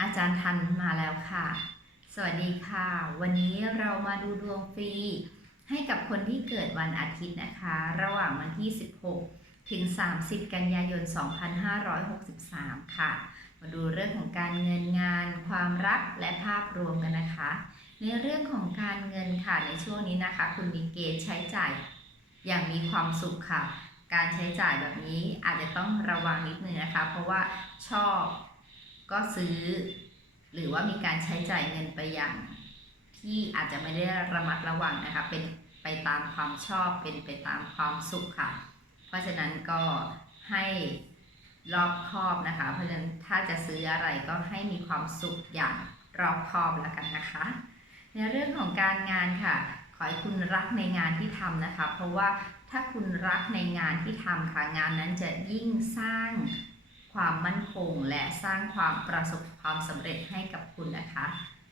อาจารย์ทันมาแล้วค่ะ สวัสดีค่ะ วันนี้เรามาดูดวงฟรี ให้กับคนที่เกิดวันอาทิตย์นะคะ ระหว่างวันที่ 16 ถึง 30 กันยายน 2563 ค่ะ มาดูเรื่องของการเงินงาน ความรักและภาพรวมกันนะคะ ในเรื่องของการเงินค่ะ ในช่วงนี้นะคะ คุณมีเกณฑ์ใช้จ่ายอย่างมีความสุขค่ะ การใช้จ่ายแบบนี้อาจจะต้องระวังนิดนึงนะคะ เพราะว่าชอบ ก็ซื้อ หรือว่ามีการใช้จ่ายเงินไปอย่าง ที่อาจจะไม่ได้ระมัดระวังนะคะ เป็นไปตามความชอบเป็นไปตามความสุขค่ะ เพราะฉะนั้นก็ให้รอบคอบนะคะ เพราะฉะนั้นถ้าจะซื้ออะไรก็ให้มีความสุขอย่างรอบคอบแล้วกันนะคะ ในเรื่องของการงานค่ะ ขอให้คุณรักในงานที่ทำนะคะ เพราะว่าถ้าคุณรักในงานที่ทำค่ะงานนั้นจะยิ่งสร้าง ความมั่นคง และสร้างความประสบความสำเร็จให้กับคุณนะคะ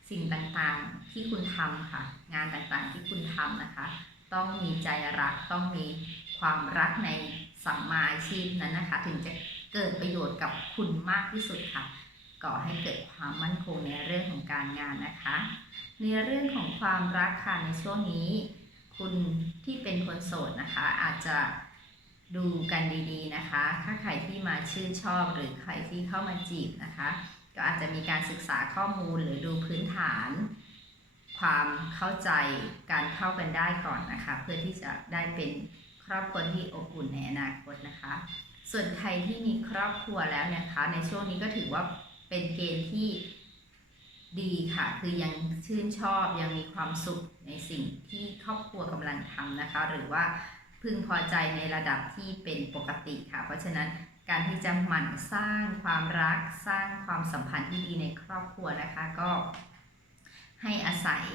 สิ่งต่างๆที่คุณทำค่ะ งานต่างๆที่คุณทำนะคะ ต้องมีใจรักต้องมีความรักในสัมมาอาชีพนั้นนะคะ ถึงจะเกิดประโยชน์กับคุณมากที่สุดค่ะก่อให้เกิดความมั่นคงในเรื่องของการงานนะคะ ในเรื่องของความรักค่ะในช่วงนี้ คุณที่เป็นคนโสดนะคะ อาจจะ ดูกันดีๆนะคะ ถ้าใครที่มาชื่นชอบหรือใครที่เข้ามาจีบนะคะ ก็อาจจะมีการศึกษาข้อมูลหรือดูพื้นฐาน ความเข้าใจการเข้ากันได้ก่อนนะคะ เพื่อที่จะได้เป็นครอบครัวที่อบอุ่นในอนาคตนะคะ ส่วนใครที่มีครอบครัวแล้วนะคะ ในช่วงนี้ก็ถือว่าเป็นเกณฑ์ที่ดีค่ะ คือยังชื่นชอบยังมีความสุขในสิ่งที่ครอบครัวกำลังทำนะคะ หรือว่า พึงพอใจในระดับที่เป็นปกติค่ะ เพราะฉะนั้นการที่จะหมั่นสร้างความรักสร้างความสัมพันธ์ที่ดีในครอบครัวนะคะก็ให้อาศัย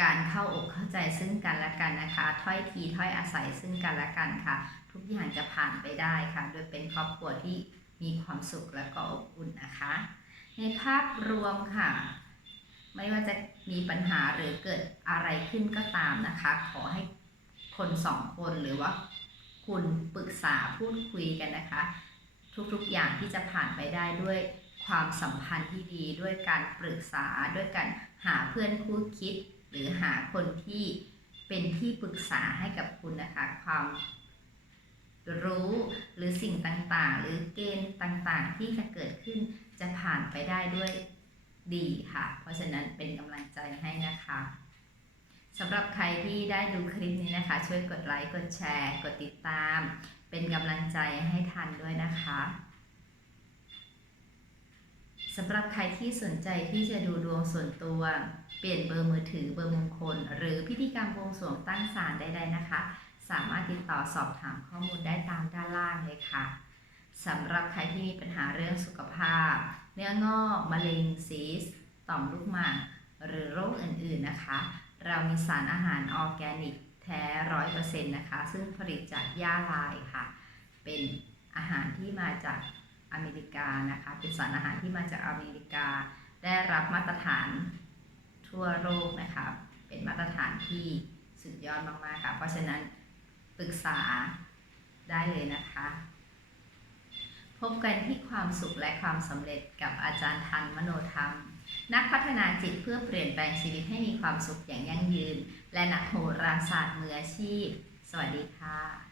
การเข้าอกเข้าใจซึ่งกันและกันนะคะ ถ้อยทีถ้อยอาศัยซึ่งกันและกันค่ะ ทุกอย่างจะผ่านไปได้ค่ะ โดยเป็นครอบครัวที่มีความสุขและก็อบอุ่นนะคะ ในภาพรวมค่ะ ไม่ว่าจะมีปัญหาหรือเกิดอะไรขึ้นก็ตามนะคะ ขอให้ คนสองคนหรือว่าคุณปรึกษาพูดคุยกันนะคะ ทุกๆอย่างที่จะผ่านไปได้ด้วยความสัมพันธ์ที่ดีด้วยการปรึกษาด้วยการหาเพื่อนคู่คิด หรือหาคนที่เป็นที่ปรึกษาให้กับคุณนะคะความรู้หรือสิ่งต่างๆ หรือเกณฑ์ต่างๆ ที่จะเกิดขึ้นจะผ่านไปได้ด้วยดีค่ะ เพราะฉะนั้นเป็นกำลังใจให้นะคะ สำหรับใครที่ได้ดูคลิปนี้นะคะ ช่วยกดไลค์กดแชร์ กดติดตาม เป็นกำลังใจให้ทันด้วยนะคะสำหรับใครที่สนใจที่จะดูดวงส่วนตัว เปลี่ยนเบอร์มือถือเบอร์มงคล หรือพิธีกรรมบวงสรวงตั้งศาลใดๆนะคะ สามารถติดต่อสอบถามข้อมูลได้ตามด้านล่างเลยค่ะสำหรับใครที่มีปัญหาเรื่องสุขภาพ เนื้องอกมะเร็งซีสต์ต่อมลูกหมากหรือโรคอื่นๆนะคะ เรามีสารอาหารออร์แกนิกแท้ร้อยเปอร์เซ็นต์นะคะ ซึ่งผลิตจากหญ้าลายค่ะ เป็นอาหารที่มาจากอเมริกานะคะ เป็นสารอาหารที่มาจากอเมริกา ได้รับมาตรฐานทั่วโลกนะคะ เป็นมาตรฐานที่สุดยอดมากๆค่ะ เพราะฉะนั้นปรึกษาได้เลยนะคะ พบกันที่ความสุขและความสำเร็จกับอาจารย์ทันมโนธรรม นักพัฒนาจิตเพื่อเปลี่ยนแปลงชีวิตให้มีความสุขอย่างยั่งยืน และนักโหราศาสตร์มืออาชีพ สวัสดีค่ะ